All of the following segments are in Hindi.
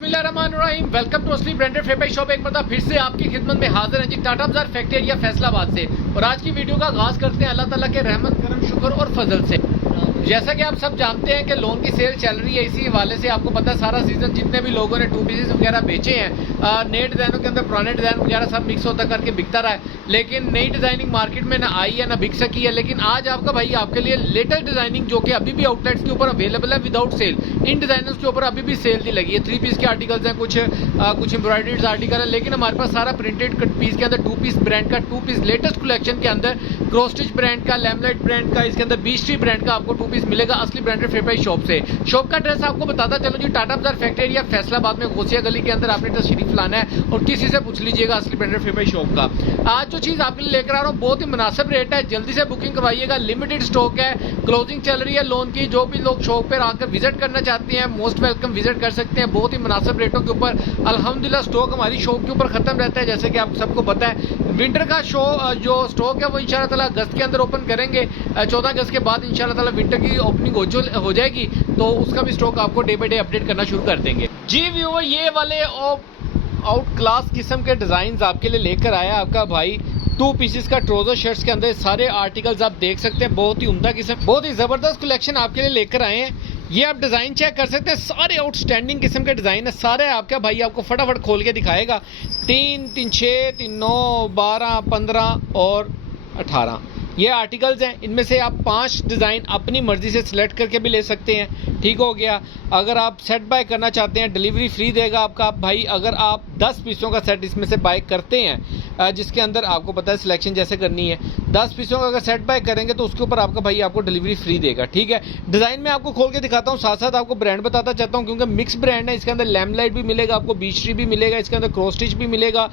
बिस्मिल्लाहिर्रहमानिर्रहीम। वेलकम टू असली ब्रांडेड फेफाई शॉप। एक मतलब फिर से आपकी खिदमत में हाजिर है जी, टाटा बाजार फैक्ट्री एरिया फैसलाबाद से। और आज की वीडियो का आगाज करते हैं अल्लाह ताला के रहमत करम शुक्र और फजल से। जैसा कि आप सब जानते हैं कि लोन की सेल चल रही है, इसी हवाले से आपको पता है सारा सीजन जितने भी लोगों ने टू पीसेस वगैरह बेचे हैं, नए डिजाइनों के अंदर पुराने डिजाइन वगैरह सब मिक्स होता करके बिकता रहा है, लेकिन नई डिजाइनिंग मार्केट में ना आई है ना बिक सकी है। लेकिन आज आपका भाई आपके लिए लेटेस्ट डिजाइनिंग जो कि अभी भी आउटलेट्स के ऊपर अवेलेबल है विदाउट सेल, इन डिजाइनर्स के ऊपर अभी भी सेल नहीं लगी है। 3 पीस के आर्टिकल्स हैं, कुछ एम्ब्रॉयडर्ड आर्टिकल है, लेकिन हमारे पास सारा प्रिंटेड पीस के अंदर 2 पीस ब्रांड का 2 पीस लेटेस्ट कलेक्शन के अंदर क्रोस्टिच ब्रांड का, लैमलाइट ब्रांड का, इसके अंदर बीस्ट्री ब्रांड का आपको 2 पीस मिलेगा असली ब्रांडेड फेफाई शॉप से। शॉप का एड्रेस आपको बताता चलो जी, टाटा बाजार फैक्ट्री एरिया फैसलाबाद में गोसिया गली के अंदर आपने तशरीफ लाना है और किसी से पूछ लीजिएगा असली ब्रांडेड फेफाई शॉप का। आज जो चीज आपके लिए लेकर आ रहा हूँ बहुत ही मुनासिब रेट है, जल्दी से बुकिंग करवाइएगा। लिमिटेड स्टॉक है, क्लोजिंग चल रही है लोन की। जो भी लोग शॉप पर आकर विजिट करना चाहते हैं मोस्ट वेलकम विजिट कर सकते हैं, बहुत ही मुनासिब रेटों के ऊपर। अल्हम्दुलिल्लाह स्टॉक हमारी शॉप के ऊपर खत्म रहता है, जैसे कि आप सबको पता है। विंटर का जो स्टॉक है वो इंशाल्लाह ताला अगस्त के अंदर ओपन करेंगे। 14 अगस्त के बाद इंशाल्लाह ताला विंटर की ओपनिंग हो जाएगी, तो उसका भी स्टॉक आपको डे बाय डे अपडेट करना शुरू कर देंगे जी। व्यूअर, ये वाले आउट क्लास किस्म के डिजाइन आपके लिए लेकर आया आपका भाई 2 पीसेस का ट्राउजर शर्ट्स के अंदर सारे आर्टिकल्स आप देख सकते हैं। बहुत ही उम्दा किस्म, बहुत ही जबरदस्त कलेक्शन आपके लिए लेकर आए हैं। ये आप डिजाइन चेक कर सकते हैं, सारे आउटस्टैंडिंग किस्म के डिजाइन है सारे। आपका भाई आपको फटाफट खोल के दिखाएगा। 3, 3, 6, 3, 9, 12, 15 और 18 ये आर्टिकल्स हैं। इनमें से आप 5 डिज़ाइन अपनी मर्जी से सिलेक्ट करके भी ले सकते हैं, ठीक हो गया। अगर आप सेट बाय करना चाहते हैं डिलीवरी फ्री देगा आपका भाई। अगर आप 10 पीसों का सेट इसमें से बाय करते हैं, जिसके अंदर आपको पता है सिलेक्शन जैसे करनी है, 10 पीसों का अगर सेट बाय करेंगे तो उसके ऊपर आपका भाई आपको डिलीवरी फ्री देगा, ठीक है। डिज़ाइन में आपको खोल के दिखाता हूँ, साथ साथ आपको ब्रांड बताता चाहता हूँ, क्योंकि मिक्स ब्रांड है। इसके अंदर लैमलाइट भी मिलेगा आपको, बीस्ट्री भी मिलेगा, इसके अंदर क्रोस्टिच भी मिलेगा,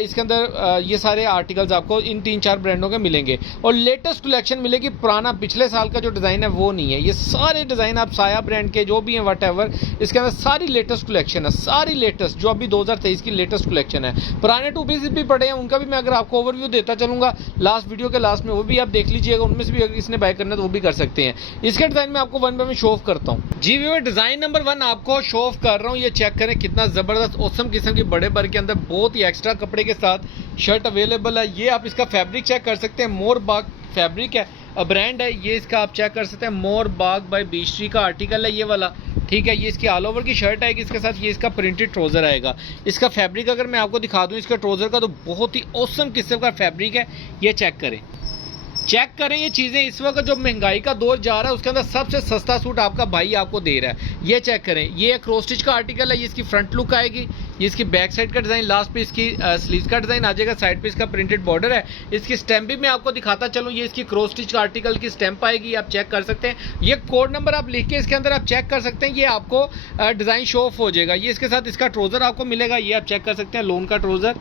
इसके अंदर ये सारे आर्टिकल्स आपको इन 3-4 ब्रांडों के मिलेंगे। और लेटेस्ट कलेक्शन मिलेगी, पुराना पिछले साल का जो डिज़ाइन है वो नहीं है। ये सारे डिज़ाइन आप साया ब्रांड के जो भी हैं व्हाटएवर, इसके अंदर सारी लेटेस्ट कलेक्शन है, सारी लेटेस्ट जो अभी 2023 की लेटेस्ट कलेक्शन है। पुराने 2 पीस भी पड़े हैं, उनका भी मैं अगर आपको ओवरव्यू देता चलूंगा लास्ट वीडियो के लास्ट में, वो भी आप देख लीजिएगा। उनमें से भी अगर इसने बाय करना है तो वो भी कर सकते हैं। इसके डिज़ाइन में आपको one by one show off करता हूँ जी। व्यूअर, डिज़ाइन नंबर 1 आपको शो ऑफ कर रहा हूँ। ये चेक करें कितना ज़बरदस्त औसम किस्म की बड़े बर के अंदर बहुत ही एक्स्ट्रा कपड़े के साथ शर्ट अवेलेबल है। ये आप इसका फैब्रिक चेक कर सकते हैं, मोर बाग फैब्रिक है, ब्रांड है ये। इसका आप चेक कर सकते हैं, मोर बाग बाय बीस्ट्री का आर्टिकल है ये वाला, ठीक है। ये इसकी ऑल ओवर की शर्ट आएगी, इसके साथ ये इसका प्रिंटेड ट्राउजर आएगा। इसका फैब्रिक अगर मैं आपको दिखा दूं इसका ट्राउजर का, तो बहुत ही औसम किस्म का फैब्रिक है। ये चेक करें, चेक करें ये चीज़ें। इस वक्त जो महंगाई का दौर जा रहा है उसके अंदर सबसे सस्ता सूट आपका भाई आपको दे रहा है। ये चेक करें, ये एक क्रोस्टिच का आर्टिकल है। ये इसकी फ्रंट लुक आएगी, ये इसकी बैक साइड का डिज़ाइन, लास्ट पे इसकी स्लीव्स का डिज़ाइन आ जाएगा, साइड पे इसका प्रिंटेड बॉर्डर है। इसकी स्टैम्प भी मैं आपको दिखाता चलूँ, ये इसकी क्रोस्टिच का आर्टिकल की स्टैम्प आएगी, आप चेक कर सकते हैं। ये कोड नंबर आप लिख के इसके अंदर आप चेक कर सकते हैं, ये आपको डिज़ाइन शो ऑफ हो जाएगा। ये इसके साथ इसका ट्राउजर आपको मिलेगा, ये आप चेक कर सकते हैं, लोन का ट्राउजर।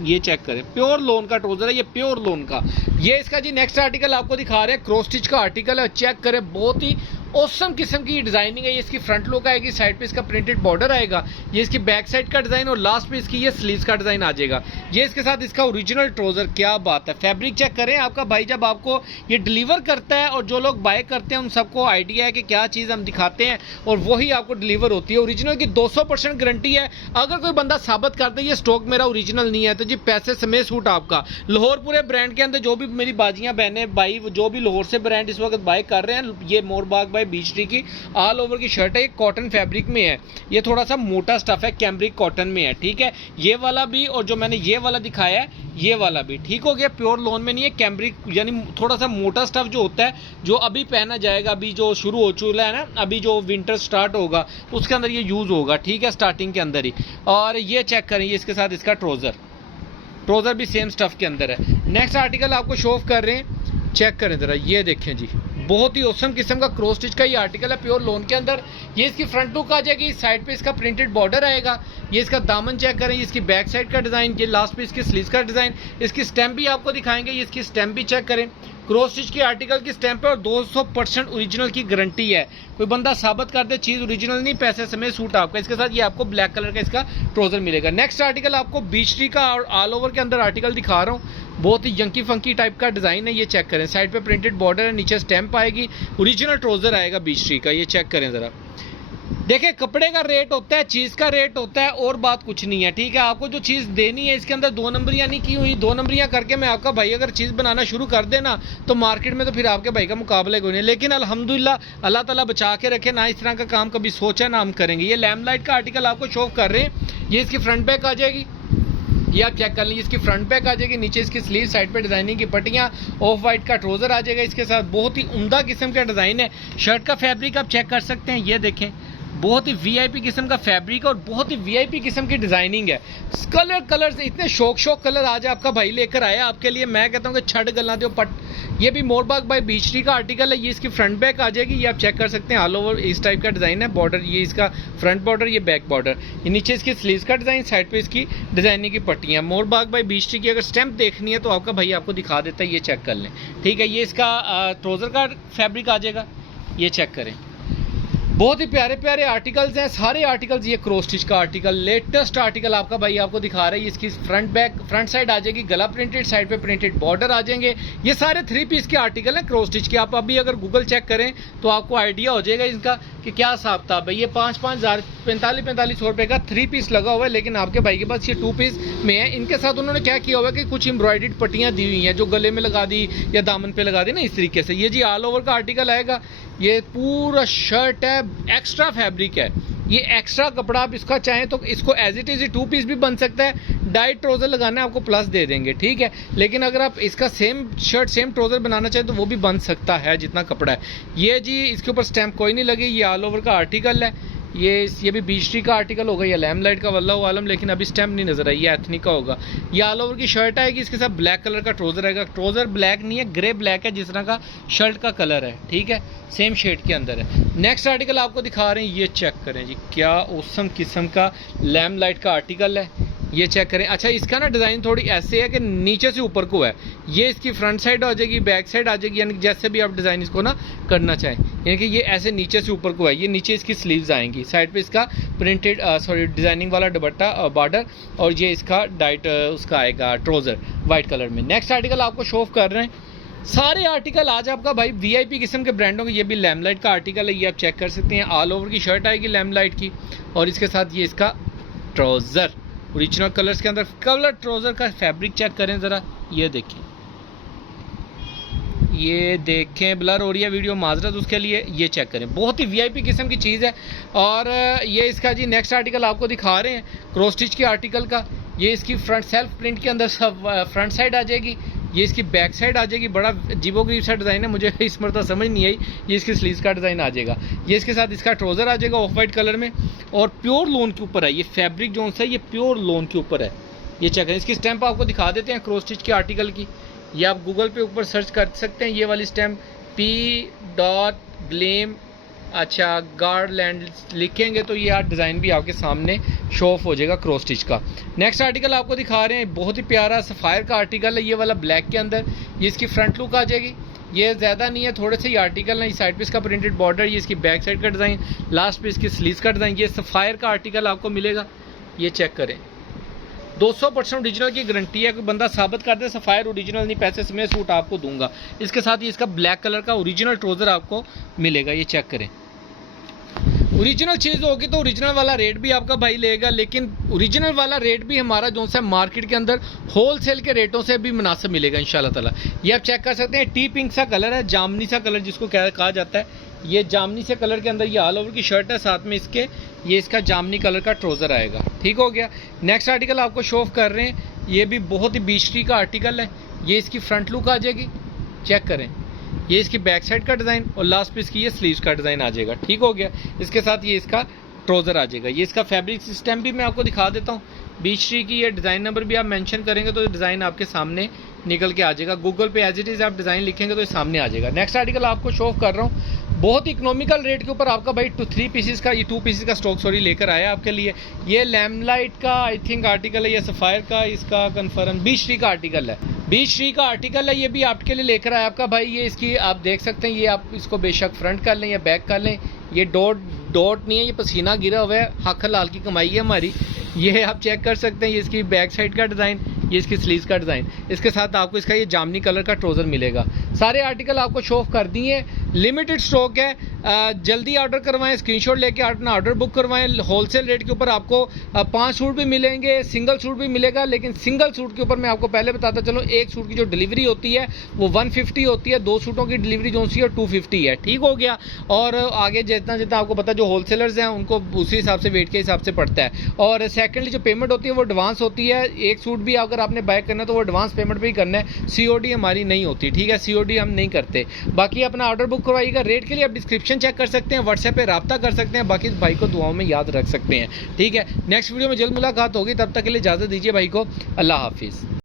ये चेक करें, प्योर लोन का ट्राउजर है ये, प्योर लोन का। ये इसका जी नेक्स्ट आर्टिकल आपको दिखा रहे हैं, क्रोस्टिच का आर्टिकल है। चेक करें, बहुत ही औसम किस्म की डिजाइनिंग है। ये इसकी फ्रंट लुक आएगी, साइड पे इसका प्रिंटेड बॉर्डर आएगा, ये इसकी बैक साइड का डिजाइन, और लास्ट पे इसकी ये स्लीव्स का डिजाइन आ जाएगा। ये इसके साथ इसका ओरिजिनल ट्राउजर, क्या बात है। फैब्रिक चेक करें, आपका भाई जब आपको ये डिलीवर करता है और जो लोग बाय करते हैं उन सबको आइडिया है कि क्या चीज़ हम दिखाते हैं और वही आपको डिलीवर होती है। ओरिजिनल की 200% गारंटी है। अगर कोई बंदा साबित कर दे ये स्टॉक मेरा ओरिजिनल नहीं है, तो जी पैसे समेत सूट आपका। लाहौर पूरे ब्रांड के अंदर जो भी मेरी बाजियां बहनें भाई जो भी लाहौर से ब्रांड इस वक्त बाय कर रहे हैं, ये मोरबाग बाय बीस्ट्री की ऑल ओवर की शर्ट है। ये कॉटन फैब्रिक में है, ये थोड़ा सा मोटा स्टफ है, कैम्ब्रिक कॉटन में है, ठीक है। ये वाला भी और जो मैंने ये वाला दिखाया है ये वाला भी, ठीक हो गया। प्योर लोन में नहीं है, कैम्ब्रिक यानी थोड़ा सा मोटा स्टफ जो होता है, जो अभी पहना जाएगा, अभी जो शुरू हो चुका है ना, अभी जो विंटर स्टार्ट होगा उसके अंदर ये यूज होगा, ठीक है, स्टार्टिंग के अंदर ही। और ये चेक करें, ये इसके साथ इसका ट्राउजर भी सेम स्टफ के अंदर है। नेक्स्ट आर्टिकल आपको शो ऑफ कर रहे हैं, चेक करें जरा, ये देखें जी, बहुत ही औसम किस्म का क्रोस्टिच का ये आर्टिकल है प्योर लोन के अंदर। ये इसकी फ्रंट लुक आ जाएगी, साइड पे इसका प्रिंटेड बॉर्डर आएगा। ये इसका दामन चेक करें, इसकी बैक साइड का डिज़ाइन, ये लास्ट पे इसकी स्लीव्स का डिज़ाइन, इसकी स्टैम्प भी आपको दिखाएंगे। ये इसकी स्टैम्प भी चेक करें, क्रॉस स्टिच की आर्टिकल की स्टैंप है और 200% ओरिजिनल की गारंटी है। कोई बंदा साबित कर दे चीज ओरिजिनल नहीं, पैसे समेत सूट आपका। इसके साथ ये आपको ब्लैक कलर का इसका ट्राउजर मिलेगा। नेक्स्ट आर्टिकल आपको बीस्ट्री का और ऑल ओवर के अंदर आर्टिकल दिखा रहा हूँ, बहुत ही यंकी फंकी टाइप का डिजाइन है। ये चेक करें, साइड पे प्रिंटेड बॉर्डर है, नीचे स्टैंप आएगी, ओरिजिनल ट्राउजर आएगा बीस्ट्री का। ये चेक करें जरा, देखिए कपड़े का रेट होता है, चीज़ का रेट होता है, और बात कुछ नहीं है, ठीक है। आपको जो चीज़ देनी है इसके अंदर 2 नंबरियाँ नहीं की हुई, 2 नंबरियाँ करके मैं आपका भाई अगर चीज़ बनाना शुरू कर देना तो मार्केट में तो फिर आपके भाई का मुकाबला कोई नहीं। लेकिन अल्हम्दुलिल्लाह अल्लाह ताला बचा के रखे, ना इस तरह का काम कभी सोचा ना हम करेंगे। ये लैम्पलाइट का आर्टिकल आपको शो कर रहे हैं, ये इसकी फ्रंट बैक आ जाएगी, ये आप चेक कर लीजिए। इसकी फ्रंट बैक आ जाएगी, नीचे इसकी स्लीव साइड पे डिजाइनिंग की पट्टियां, ऑफ वाइट का ट्राउजर आ जाएगा इसके साथ। बहुत ही उम्दा किस्म का डिजाइन है। शर्ट का फैब्रिक आप चेक कर सकते हैं, ये देखें बहुत ही वीआईपी किस्म का फैब्रिक और बहुत ही वीआईपी किस्म की डिजाइनिंग है। कलर से इतने शौक कलर आज आपका भाई लेकर आया आपके लिए। मैं कहता हूँ कि छड़ गला दो पट। ये भी मोरबाग बाय बीच ट्री का आर्टिकल है। ये इसकी फ्रंट बैक आ जाएगी, ये आप चेक कर सकते हैं। ऑल ओवर इस टाइप का डिजाइन है। बॉर्डर ये इसका फ्रंट बॉर्डर, ये बैक बॉर्डर, ये नीचे इसकी स्लीव्स का डिजाइन, साइड पे इसकी डिजाइनिंग की पट्टियां। मोरबाग बाय बीच ट्री की अगर स्टैंप देखनी है तो आपका भाई आपको दिखा देता है, ये चेक कर लें, ठीक है। ये इसका ट्राउजर का फैब्रिक आ जाएगा, ये चेक करें। बहुत ही प्यारे प्यारे आर्टिकल्स हैं सारे आर्टिकल्स। ये क्रॉस स्टिच का आर्टिकल, लेटेस्ट आर्टिकल आपका भाई आपको दिखा रहा है। इसकी फ्रंट साइड आ जाएगी, गला प्रिंटेड, साइड पे प्रिंटेड बॉर्डर आ जाएंगे। ये सारे 3 पीस के आर्टिकल हैं क्रॉस स्टिच के। आप अभी अगर गूगल चेक करें तो आपको आइडिया हो जाएगा इसका कि क्या हिसाब था भाई। ये 5-5 हज़ार 4500 रुपये का 3 पीस लगा हुआ है, लेकिन आपके भाई के पास ये 2 पीस में है। इनके साथ उन्होंने क्या किया हुआ है कि कुछ एम्ब्रॉयडर्ड पट्टियां दी हुई हैं जो गले में लगा दी या दामन पे लगा दी ना, इस तरीके से। ये जी ऑल ओवर का आर्टिकल आएगा। ये पूरा शर्ट है, एक्स्ट्रा फैब्रिक है, ये एक्स्ट्रा कपड़ा। आप इसका चाहें तो इसको एज इट इज 2 पीस भी बन सकता है। डाइट ट्राउजर लगाना है आपको प्लस दे देंगे, ठीक है। लेकिन अगर आप इसका सेम शर्ट सेम ट्राउजर बनाना चाहें तो वो भी बन सकता है जितना कपड़ा है। ये जी इसके ऊपर स्टैंप कोई नहीं लगी। ये ऑल ओवर का आर्टिकल है। ये भी बीच ट्री का आर्टिकल होगा, या लैम्पलाइट का वल्लाहु आलम, लेकिन अभी स्टैम्प नहीं नजर आई। ये एथनिक का होगा। ये ऑल ओवर की शर्ट आएगी, इसके साथ ब्लैक कलर का ट्राउजर आएगा। ट्राउजर ब्लैक नहीं है, ग्रे ब्लैक है, जिस तरह का शर्ट का कलर है, ठीक है, सेम शेड के अंदर है। नेक्स्ट आर्टिकल आपको दिखा रहे हैं, ये चेक करें जी, क्या औसम किस्म का लैम्पलाइट का आर्टिकल है, ये चेक करें। अच्छा इसका ना डिज़ाइन थोड़ी ऐसे है कि नीचे से ऊपर को है। ये इसकी फ्रंट साइड आ जाएगी, बैक साइड आ जाएगी, यानी जैसे भी आप डिज़ाइन इसको ना करना चाहें, यानी कि ये ऐसे नीचे से ऊपर को है। ये नीचे इसकी स्लीव्स आएंगी, साइड पे इसका प्रिंटेड डिज़ाइनिंग वाला दुपट्टा बॉर्डर, और ये इसका डाइट उसका आएगा ट्राउजर वाइट कलर में। नेक्स्ट आर्टिकल आपको शो ऑफ कर रहे हैं। सारे आर्टिकल आज आपका भाई वीआईपी किस्म के ब्रांडों के। ये भी लैम्पलाइट का आर्टिकल है, ये आप चेक कर सकते हैं। ऑल ओवर की शर्ट आएगी लैम्पलाइट की, और इसके साथ ये इसका ट्राउजर ओरिजिनल कलर्स के अंदर। कलर ट्राउजर का फैब्रिक चेक करें ज़रा, ये देखें ब्लर हो रही है वीडियो, माजरत उसके लिए। ये चेक करें, बहुत ही वीआईपी किस्म की चीज़ है। और ये इसका जी नेक्स्ट आर्टिकल आपको दिखा रहे हैं क्रॉस स्टिच के आर्टिकल का। ये इसकी फ्रंट सेल्फ प्रिंट के अंदर सब फ्रंट साइड आ जाएगी, ये इसकी बैक साइड आ जाएगी। बड़ा अजीबोगरीब सा डिज़ाइन है, मुझे इस मरतबा समझ नहीं आई। ये इसकी स्लीव्स का डिज़ाइन आ जाएगा। ये इसके साथ इसका ट्राउजर आ जाएगा ऑफ वाइट कलर में, और प्योर लोन के ऊपर है। ये फैब्रिक जो है ये प्योर लोन के ऊपर है। ये चेक करें, इसकी स्टैंप आपको दिखा देते हैं क्रॉस स्टिच के आर्टिकल की। ये आप गूगल पे ऊपर सर्च कर सकते हैं, ये वाली स्टैंप P.Blame अच्छा गार्डलैंड लिखेंगे तो ये डिज़ाइन भी आपके सामने शो ऑफ हो जाएगा क्रॉस स्टिच का। नेक्स्ट आर्टिकल आपको दिखा रहे हैं, बहुत ही प्यारा सफ़ायर का आर्टिकल है, ये वाला ब्लैक के अंदर। ये इसकी फ्रंट लुक आ जाएगी, ये ज़्यादा नहीं है, थोड़े से ही आर्टिकल है। साइड पे इसका प्रिंटेड बॉर्डर, ये इसकी बैक साइड का डिज़ाइन, लास्ट पे इसकी स्लीव्स का डिज़ाइन। ये सफ़ायर का आर्टिकल आपको मिलेगा, ये चेक करें। 200% ओरिजिनल की गारंटी है। कोई बंदा साबित कर दे सफ़ायर ओरिजिनल नहीं, पैसे से मैं सूट आपको दूंगा। इसके साथ ही इसका ब्लैक कलर का ओरिजिनल ट्राउजर आपको मिलेगा, ये चेक करें। ओरिजिनल चीज़ होगी तो ओरिजिनल वाला रेट भी आपका भाई लेगा, लेकिन ओरिजिनल वाला रेट भी हमारा जो सा मार्केट के अंदर होलसेल के रेटों से भी मुनासिब मिलेगा इंशाल्लाह ताला। ये आप चेक कर सकते हैं, टी पिंक सा कलर है, जामनी सा कलर जिसको कहा जाता है। ये जामनी से कलर के अंदर ये ऑल ओवर की शर्ट है, साथ में इसके ये इसका जामनी कलर का ट्राउजर आएगा, ठीक हो गया। नेक्स्ट आर्टिकल आपको शो ऑफ कर रहे हैं, ये भी बहुत ही बीच ट्री का आर्टिकल है। ये इसकी फ्रंट लुक आ जाएगी, चेक करें। ये इसकी बैक साइड का डिज़ाइन, और लास्ट पे इसकी ये स्लीव्स का डिज़ाइन आ जाएगा, ठीक हो गया। इसके साथ ये इसका ट्राउजर आ जाएगा। ये इसका फैब्रिक सिस्टम भी मैं आपको दिखा देता हूँ। बीच ट्री की ये डिज़ाइन नंबर भी आप मेंशन करेंगे तो डिज़ाइन आपके सामने निकल के आ जाएगा। गूगल पे एज इट इज़ आप डिज़ाइन लिखेंगे तो ये सामने आ जाएगा। नेक्स्ट आर्टिकल आपको शो ऑफ कर रहा हूँ, बहुत ही इकोनॉमिकल रेट के ऊपर आपका भाई 2 पीसेस का, ये 2 पीसेस का स्टॉक लेकर आया आपके लिए। ये लैम्पलाइट का आई थिंक आर्टिकल है, ये सफ़ायर का, इसका कन्फर्म बीच ट्री का आर्टिकल है। बीच ट्री का आर्टिकल है, ये भी आपके लिए लेकर आया आपका भाई। ये इसकी आप देख सकते हैं, ये आप इसको बेशक फ्रंट कर लें या बैक कर लें। ये डॉट नहीं है, ये पसीना गिरा हुआ है, हक हलाल की कमाई है हमारी। ये आप चेक कर सकते हैं, ये इसकी बैक साइड का डिज़ाइन, ये इसकी स्लीव्स का डिज़ाइन। इसके साथ आपको इसका ये जामनी कलर का ट्राउजर मिलेगा। सारे आर्टिकल आपको शो ऑफ कर दिए, लिमिटेड स्टॉक है। जल्दी ऑर्डर करवाएं, स्क्रीनशॉट लेके अपना ऑर्डर बुक करवाएं। होलसेल रेट के ऊपर आपको 5 सूट भी मिलेंगे, सिंगल सूट भी मिलेगा, लेकिन सिंगल सूट के ऊपर मैं आपको पहले बताता चलो, एक सूट की जो डिलीवरी होती है वो 150 होती है, 2 सूटों की डिलीवरी जो सी है 250 है। ठीक हो गया। और आगे जितना जितना आपको पता, जो होलसेलर्स हैं उनको उसी हिसाब से वेट के हिसाब से पड़ता है। और सेकेंडली जो पेमेंट होती है वो एडवांस होती है। एक सूट भी अगर आपने बाय करना है तो वो एडवांस पेमेंट भी करना है, COD हमारी नहीं होती। ठीक है, COD हम नहीं करते। बाकी अपना ऑर्डर बुक करवाइएगा। रेट के लिए आप डिस्क्रिप्शन चेक कर सकते हैं, व्हाट्सएप पे रब्ता कर सकते हैं। बाकी भाई को दुआओं में याद रख सकते हैं। ठीक है, नेक्स्ट वीडियो में जल्द मुलाकात होगी, तब तक के लिए इजाज़त दीजिए भाई को। अल्लाह हाफिज़।